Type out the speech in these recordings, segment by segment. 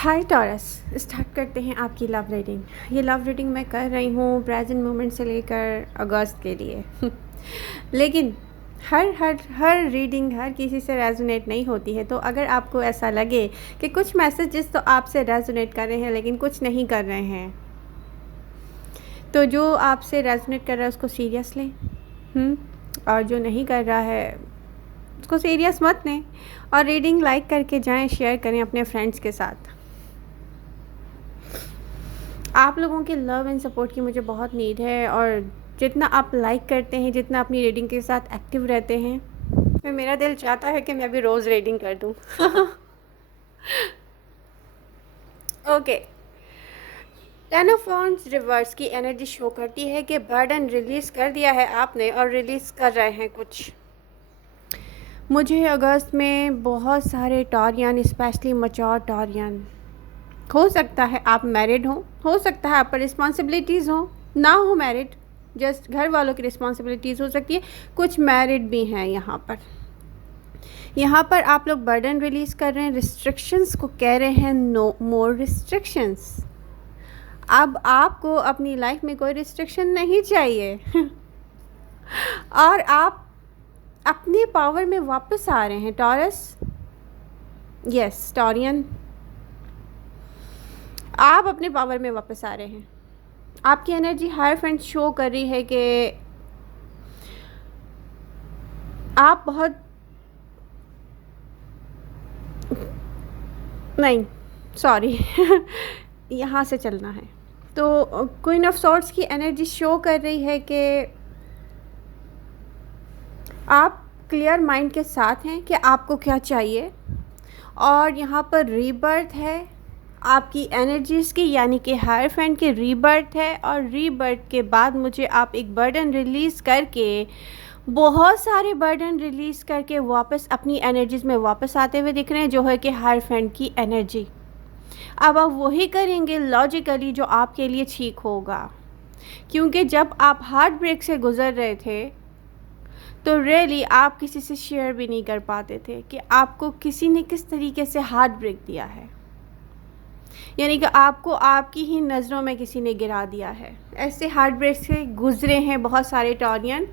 हाय taurus, start करते हैं आपकी लव रीडिंग। ये लव रीडिंग मैं कर रही हूँ प्रेजेंट मोमेंट से लेकर अगस्त के लिए लेकिन हर रीडिंग हर किसी से रेजोनेट नहीं होती है। तो अगर आपको ऐसा लगे कि कुछ मैसेजेस तो आपसे रेजोनेट कर रहे हैं लेकिन कुछ नहीं कर रहे हैं, तो जो आपसे रेजोनेट कर रहा है उसको सीरियस लें, और जो नहीं कर रहा है उसको सीरियस मत लें। और रीडिंग लाइक करके जाएं, शेयर करें अपने फ्रेंड्स के साथ। आप लोगों के लव एंड सपोर्ट की मुझे बहुत नीड है, और जितना आप लाइक करते हैं, जितना अपनी रीडिंग के साथ एक्टिव रहते हैं, मेरा दिल चाहता है कि मैं भी रोज़ रीडिंग कर दूँ okay, ten of wands reverse की एनर्जी शो करती है कि बर्डन रिलीज़ कर दिया है आपने और रिलीज़ कर रहे हैं कुछ। मुझे अगस्त में बहुत सारे टॉरियन, स्पेशली मैच्योर टॉरियन, हो सकता है आप मैरिड हो सकता है आप पर रिस्पॉन्सिबिलिटीज़ हो, ना हो मैरिड, जस्ट घर वालों की रिस्पॉन्सिबिलिटीज़ हो सकती है। कुछ मैरिड भी हैं यहाँ पर आप लोग बर्डन रिलीज़ कर रहे हैं, रिस्ट्रिक्शंस को कह रहे हैं नो मोर रिस्ट्रिक्शंस। अब आपको अपनी लाइफ में कोई रिस्ट्रिक्शन नहीं चाहिए और आप अपनी पावर में वापस आ रहे हैं टॉरस। यस टॉरियन, आप अपने पावर में वापस आ रहे हैं। आपकी एनर्जी हर फ्रेंड शो कर रही है कि आप बहुत नहीं, सॉरी यहाँ से चलना है। तो क्वीन ऑफ सॉर्ड्स की एनर्जी शो कर रही है कि आप क्लियर माइंड के साथ हैं कि आपको क्या चाहिए, और यहाँ पर रीबर्थ है आपकी एनर्जीज़ की, यानी कि हायर फ्रेंड की रीबर्थ है। और रीबर्थ के बाद मुझे आप एक बर्डन रिलीज़ करके, बहुत सारे बर्डन रिलीज़ करके वापस अपनी एनर्जीज़ में वापस आते हुए दिख रहे हैं, जो है कि हायर फ्रेंड की एनर्जी। अब आप वही करेंगे लॉजिकली जो आपके लिए ठीक होगा, क्योंकि जब आप हार्ट ब्रेक से गुज़र रहे थे तो रियली आप किसी से शेयर भी नहीं कर पाते थे कि आपको किसी ने किस तरीके से हार्ट ब्रेक दिया है, यानी कि आपको आपकी ही नज़रों में किसी ने गिरा दिया है। ऐसे हार्ट ब्रेक से गुज़रे हैं बहुत सारे टॉरियन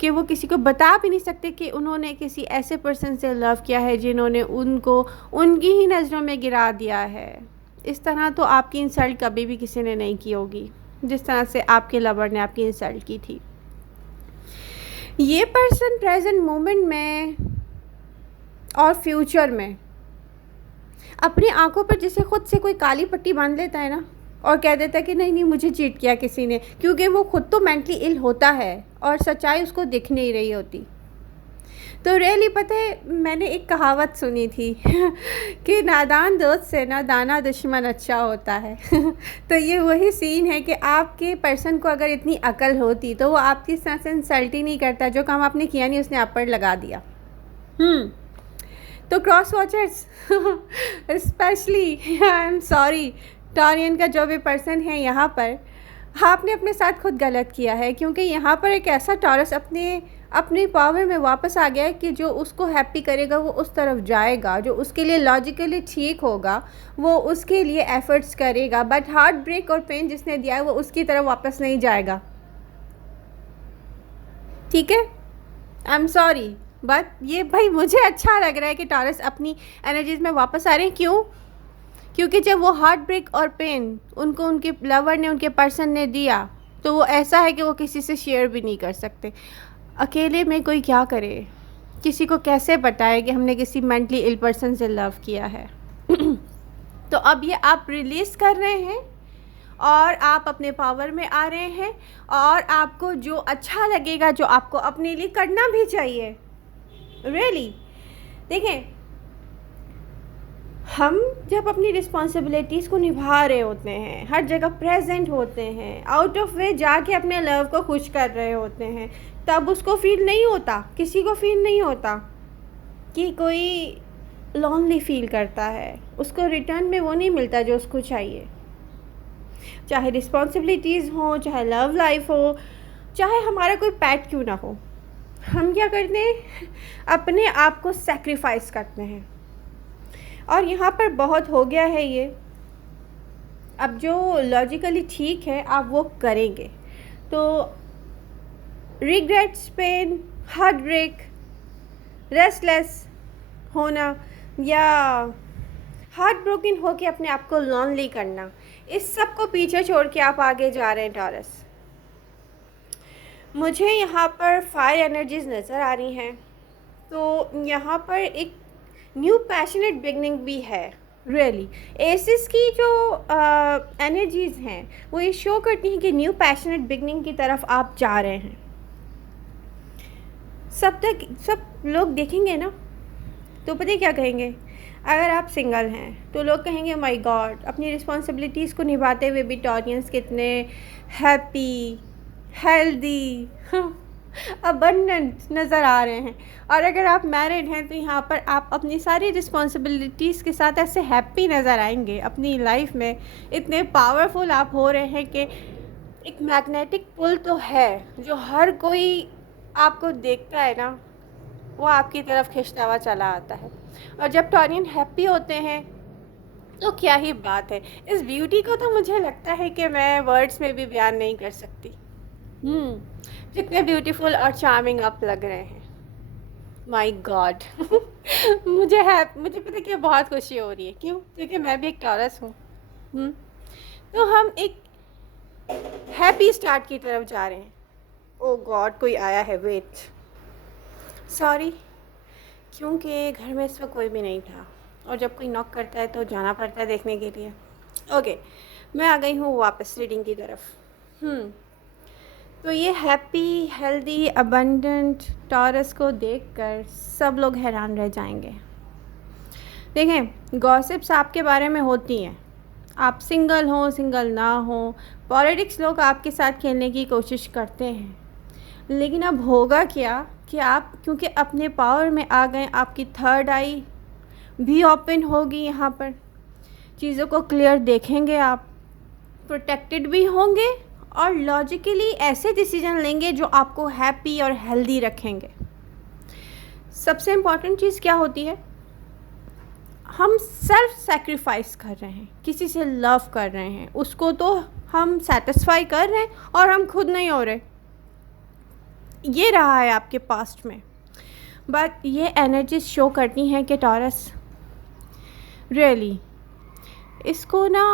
कि वो किसी को बता भी नहीं सकते कि उन्होंने किसी ऐसे पर्सन से लव किया है जिन्होंने उनको उनकी ही नज़रों में गिरा दिया है। इस तरह तो आपकी इंसल्ट कभी भी किसी ने नहीं की होगी जिस तरह से आपके लवर ने आपकी इंसल्ट की थी। ये पर्सन प्रेजेंट मोमेंट में और फ्यूचर में अपनी आंखों पर जैसे खुद से कोई काली पट्टी बांध लेता है ना, और कह देता है कि नहीं नहीं मुझे चीट किया किसी ने, क्योंकि वो खुद तो मेंटली इल होता है और सच्चाई उसको दिख नहीं रही होती। तो रियली पता है, मैंने एक कहावत सुनी थी कि नादान दोस्त से ना दाना दुश्मन अच्छा होता है तो ये वही सीन है कि आपके पर्सन को अगर इतनी अकल होती तो वो आपकी तरह से इंसल्ट ही नहीं करता। जो काम आपने किया नहीं उसने आप पर लगा दिया। तो cross watchers specially I am sorry Taurean का जो भी पर्सन है, यहाँ पर आपने अपने साथ खुद गलत किया है, क्योंकि यहाँ पर एक ऐसा टॉरस अपनी पावर में वापस आ गया है कि जो उसको हैप्पी करेगा वो उस तरफ जाएगा, जो उसके लिए लॉजिकली ठीक होगा वो उसके लिए एफर्ट्स करेगा, बट हार्ट ब्रेक और पेन जिसने दिया है वो उसकी तरफ वापस नहीं जाएगा। ठीक है, आई एम सॉरी, बट ये भाई मुझे अच्छा लग रहा है कि टॉरस अपनी एनर्जीज में वापस आ रहे हैं। क्यों? क्योंकि जब वो हार्ट ब्रेक और पेन उनको उनके लवर ने, उनके पर्सन ने दिया, तो वो ऐसा है कि वो किसी से शेयर भी नहीं कर सकते। अकेले में कोई क्या करे, किसी को कैसे बताए कि हमने किसी मेंटली इल पर्सन से लव किया है तो अब ये आप रिलीज़ कर रहे हैं और आप अपने पावर में आ रहे हैं, और आपको जो अच्छा लगेगा, जो आपको अपने लिए करना भी चाहिए। रियली देखें, हम जब अपनी रिस्पॉन्सिबिलिटीज़ को निभा रहे होते हैं, हर जगह प्रेजेंट होते हैं, आउट ऑफ वे जाके अपने लव को खुश कर रहे होते हैं, तब उसको फील नहीं होता, किसी को फील नहीं होता कि कोई लोनली फील करता है, उसको रिटर्न में वो नहीं मिलता जो उसको चाहिए। चाहे रिस्पॉन्सिबिलिटीज़ हो, चाहे लव लाइफ हो, चाहे हमारा कोई पेट क्यों ना हो, हम क्या करते हैं, अपने आप को सैक्रिफाइस करते हैं। और यहाँ पर बहुत हो गया है ये अब जो लॉजिकली ठीक है आप वो करेंगे। तो regrets, pain, heart break, restless होना या हार्ट ब्रोकन होके अपने आप को लॉनली करना, इस सब को पीछे छोड़ के आप आगे जा रहे हैं टॉरस। मुझे यहाँ पर फायर एनर्जीज नज़र आ रही हैं, तो यहाँ पर एक न्यू पैशनेट बिगनिंग भी है। रियली एसिस की जो एनर्जीज़ हैं वो ये शो करती हैं कि न्यू पैशनेट बिगनिंग की तरफ आप जा रहे हैं। सब लोग देखेंगे ना तो पता है क्या कहेंगे? अगर आप सिंगल हैं तो लोग कहेंगे माय गॉड, अपनी रिस्पॉन्सिबिलिटीज़ को निभाते हुए भी टॉरियंस कितने हैप्पी, हेल्दी, अबंडेंट नज़र आ रहे हैं। और अगर आप मैरिड हैं तो यहाँ पर आप अपनी सारी रिस्पॉन्सिबिलिटीज़ के साथ ऐसे हैप्पी नज़र आएंगे अपनी लाइफ में। इतने पावरफुल आप हो रहे हैं कि एक मैग्नेटिक पुल तो है जो हर कोई आपको देखता है ना, वो आपकी तरफ खिंचता हुआ चला आता है। और जब टॉरियन हैप्पी होते हैं तो क्या ही बात है। इस ब्यूटी को तो मुझे लगता है कि मैं वर्ड्स में भी बयान नहीं कर सकती। जितने ब्यूटीफुल और चार्मिंग आप लग रहे हैं, माय गॉड। मुझे पता क्या बहुत खुशी हो रही है। क्यों? क्योंकि मैं भी एक टॉरस हूँ। तो हम एक हैप्पी स्टार्ट की तरफ जा रहे हैं। ओ गॉड, कोई आया है, वेट, सॉरी, क्योंकि घर में इस वक्त कोई भी नहीं था और जब कोई नॉक करता है तो जाना पड़ता है देखने के लिए। ओके, मैं आ गई हूँ वापस रीडिंग की तरफ। तो ये हैप्पी, हेल्दी, अबंडेंट टॉरस को देखकर सब लोग हैरान रह जाएंगे। देखें, गॉसिप्स आपके बारे में होती हैं, आप सिंगल हो, सिंगल ना हो, पॉलिटिक्स लोग आपके साथ खेलने की कोशिश करते हैं, लेकिन अब होगा क्या कि आप क्योंकि अपने पावर में आ गए, आपकी थर्ड आई भी ओपन होगी। यहाँ पर चीज़ों को क्लियर देखेंगे, आप प्रोटेक्टेड भी होंगे और लॉजिकली ऐसे डिसीजन लेंगे जो आपको हैप्पी और हेल्दी रखेंगे। सबसे इम्पॉर्टेंट चीज़ क्या होती है? हम सेल्फ सेक्रीफाइस कर रहे हैं, किसी से लव कर रहे हैं, उसको तो हम सेटिस्फाई कर रहे हैं और हम खुद नहीं हो रहे। ये रहा है आपके पास्ट में, बट ये एनर्जीज शो करती हैं कि टॉरस रियली इसको ना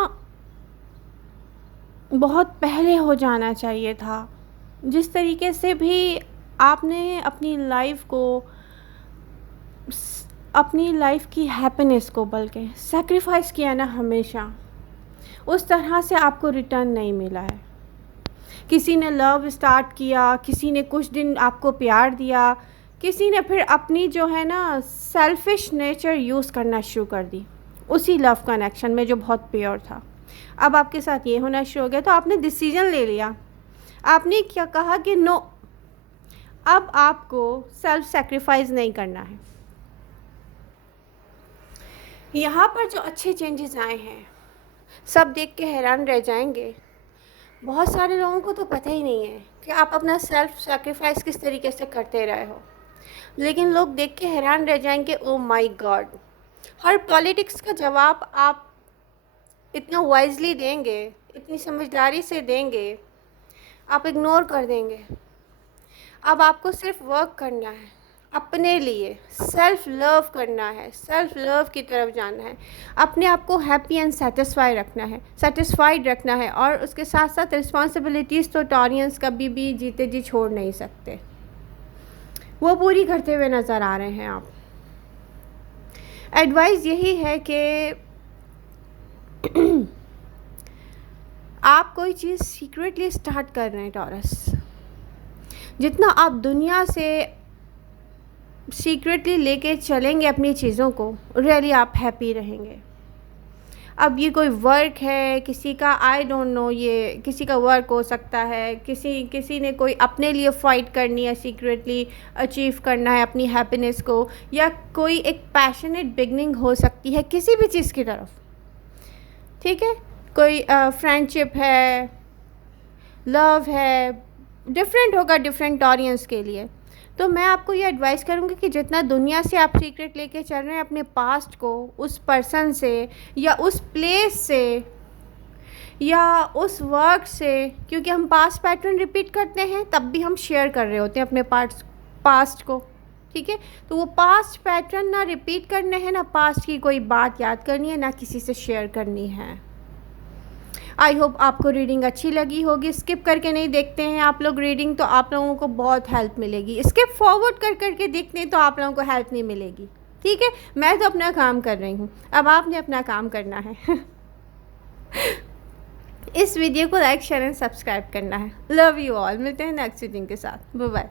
बहुत पहले हो जाना चाहिए था। जिस तरीके से भी आपने अपनी लाइफ की हैप्पीनेस को बल्कि सैक्रिफाइस किया ना हमेशा, उस तरह से आपको रिटर्न नहीं मिला है। किसी ने लव स्टार्ट किया, किसी ने कुछ दिन आपको प्यार दिया, किसी ने फिर अपनी जो है ना सेल्फिश नेचर यूज़ करना शुरू कर दी उसी लव कनेक्शन में जो बहुत प्योर था। अब आपके साथ ये होना शुरू हो गया तो आपने डिसीजन ले लिया। आपने क्या कहा कि नो, अब आपको सेल्फ सेक्रीफाइस नहीं करना है। यहाँ पर जो अच्छे चेंजेस आए हैं सब देख के हैरान रह जाएंगे। बहुत सारे लोगों को तो पता ही नहीं है कि आप अपना सेल्फ सेक्रीफाइस किस तरीके से करते रहे हो, लेकिन लोग देख के हैरान रह जाएंगे। Oh my God, her politics का जवाब आप इतना वाइजली देंगे, इतनी समझदारी से देंगे, आप इग्नोर कर देंगे। अब आपको सिर्फ वर्क करना है, अपने लिए सेल्फ लव करना है, सेल्फ लव की तरफ जाना है, अपने आप को हैप्पी एंड सेटिस्फाइड रखना है। और उसके साथ साथ रिस्पॉन्सिबिलिटीज़ तो टॉरियंस कभी भी जीते जी छोड़ नहीं सकते, वो पूरी करते हुए नज़र आ रहे हैं आप। एडवाइस यही है कि आप कोई चीज़ सीक्रेटली स्टार्ट कर रहे हैं टॉरस, जितना आप दुनिया से सीक्रेटली लेके चलेंगे अपनी चीज़ों को, रियली आप हैप्पी रहेंगे। अब ये कोई वर्क है किसी का, आई डोंट नो, ये किसी का वर्क हो सकता है, किसी ने कोई अपने लिए फ़ाइट करनी है, सीक्रेटली अचीव करना है अपनी हैप्पीनेस को, या कोई एक पैशनेट बिगनिंग हो सकती है किसी भी चीज़ की तरफ। ठीक है, कोई फ्रेंडशिप है, लव है, डिफरेंट होगा डिफरेंट ऑडियंस के लिए। तो मैं आपको ये एडवाइस करूँगी कि जितना दुनिया से आप सीक्रेट लेके चल रहे हैं अपने पास्ट को, उस पर्सन से या उस प्लेस से, या उस वर्क से, क्योंकि हम पास्ट पैटर्न रिपीट करते हैं तब भी हम शेयर कर रहे होते हैं अपने पास्ट को, ठीक है। तो वो पास्ट पैटर्न ना रिपीट करने हैं, ना पास्ट की कोई बात याद करनी है, ना किसी से शेयर करनी है। आई होप आपको रीडिंग अच्छी लगी होगी। स्किप करके नहीं देखते हैं आप लोग रीडिंग तो आप लोगों को बहुत हेल्प मिलेगी। स्किप फॉरवर्ड कर करके देखते हैं तो आप लोगों को हेल्प नहीं मिलेगी, ठीक है। मैं तो अपना काम कर रही हूँ, अब आपने अपना काम करना है। इस वीडियो को लाइक शेयर एंड सब्सक्राइब करना है। Love you all. मिलते हैं नेक्स्ट रीडिंग के साथ। Bye bye.